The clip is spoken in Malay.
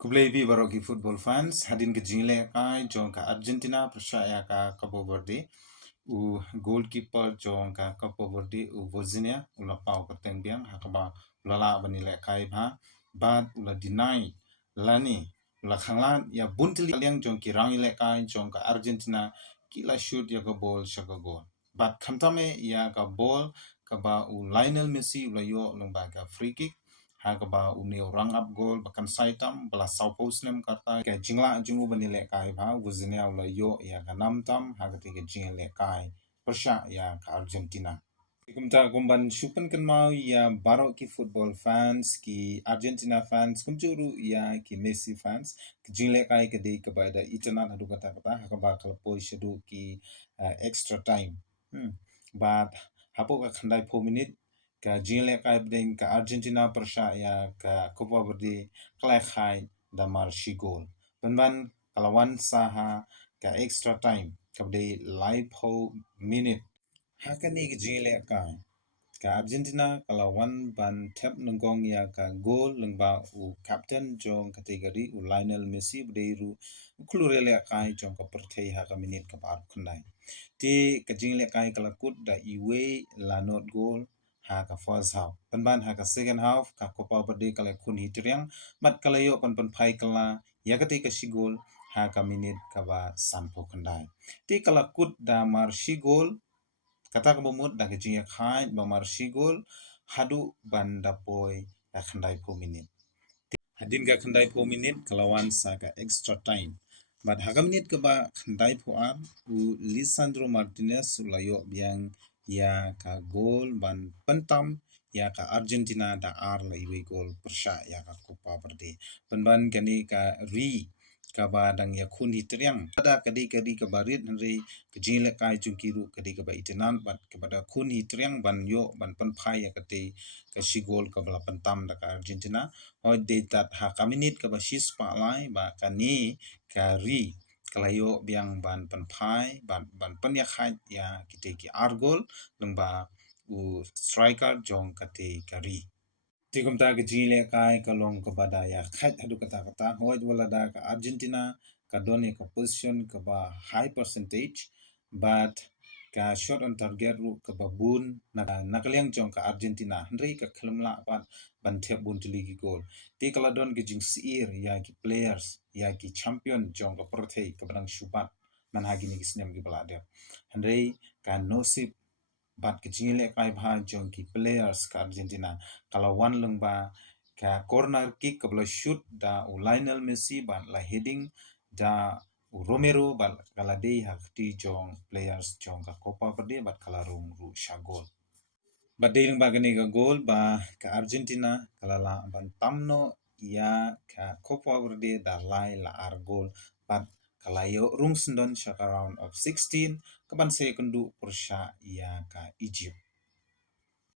Kublebi baroki football fans hadin ke jingle kai jong ka Argentina percaya ka Cape Verde u goalkeeper jong ka Cape Verde u Bosnia ula pau ka tengbiang hakaba lala bani le kai bha bat ula deny lani ula khanglan ya buntili aliang jong ki rangi le kai jong ka Argentina kila shoot ya ka ball shaka goal bat khamtame ya ka ball ka ba u Lionel Messi ula yo long ba ka free kick hakaba uneu rang up goal bakan saitam bala sau post nem kata ke jingla jungu banile kai ba Bosnia ula yo ya ka namtam hagati ke jingle kai persya ya ka Argentina. Kumta kumban syupen kan mau ya barok ki football fans ki Argentina fans kumjuru ya ki Messi fans jingle kai ke di kepada internet hadu kata kata hakaba kalpoi shadu ki extra time. But hapo ka khandai 4 minute ka jingle kai bdeng ka Argentina persya ya ka Copa Verde klai khai damar shigol. Banban kalawan saha ka extra time kabde live ho minute hakani ke jingle kai ka Argentina kalawan ban tap nungong ya ka goal lengba u captain jong kategori u Lionel Messi bdeiru klurele kai jong ka perthei ha ka minute ka par khandai ti ka jingle kai kala kut da iwe la not goal ha ka first half ban ha ka second half ka Copa Verde kala kun hitriang mat kala yo pan phai kala ya ka te ka sigol ha ka minute ka ba sampo khandai ti kala kut da mar sigol kata ka bomut da kejing khai bamar sigol hadu banda poi ka khandai 4 minute hadin ka khandai 4 minute kalawan sa ka extra time but haka minute ka ba khandai po ar u Lisandro Martinez ulayo biang ya ka goal ban pentam ya ka Argentina da ar la iwe goal persya ya ka Copa Verde ban kani ka kaba dang ya kun hitriang ada kadi ka barit nri kejile kai jungkiru kadi ka ba itenan bat kepada kun hitriang ban yo ban panphai ya kate ka sigol ka bala pentam da ka Argentina hoi de tat ha kaminit ka ba shis pa lai ba kani ka kalayo biang ban panphai ban panya khai ya kite ki argol lengba u striker jong kate kari tikum ta ke jile kai kalong kepada ya khat hadu kata hoi wala da ka Argentina ka doni ka position ka ba high percentage but ka shot on target ru ka babun na nakaliang jong ka Argentina hendri ka khlamla pat ban thep bun tili ki goal ti kala don ke jing sir ya ki players ya ki champion jong ka prothei ka badang shupat man hagini ki snem ki bala de hendri ka nosip bat kecingile kai bha jong ki players ka Argentina kalau wan lengba ka corner kick kabla shoot da u Lionel Messi ban la heading da u Romero ban kala dei hakti jong players jong ka Copa Verde bat kala rum ru shagol bat dei lengba gani ka goal ba ka Argentina kala la ban tamno ya ka Copa Verde da lai la ar goal bat kalayo rung sendon shaka round of 16 kaban se kendu persya ya ka Egypt